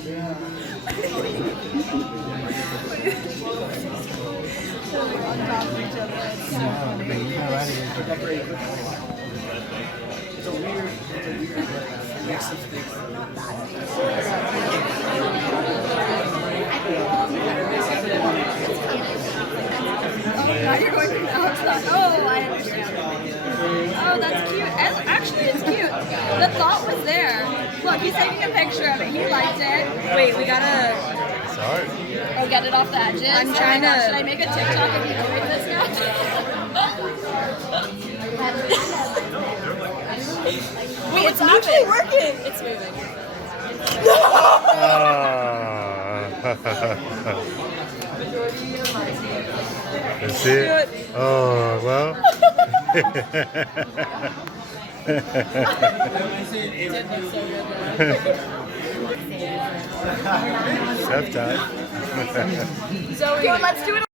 On top of each other. It's so funny. Now you're going from Alex thought. Oh, I understand. Oh, that's cute. Actually, it's cute. The thought was there. Look, he's taking a picture of it. He liked it. Wait, we gotta. Sorry. Oh, get it off the edges. I'm trying to. Should I make a TikTok of you doing this now? Wait, it's actually working. It's moving. Is it? Oh, well. Chef time. Zoe, let's do it.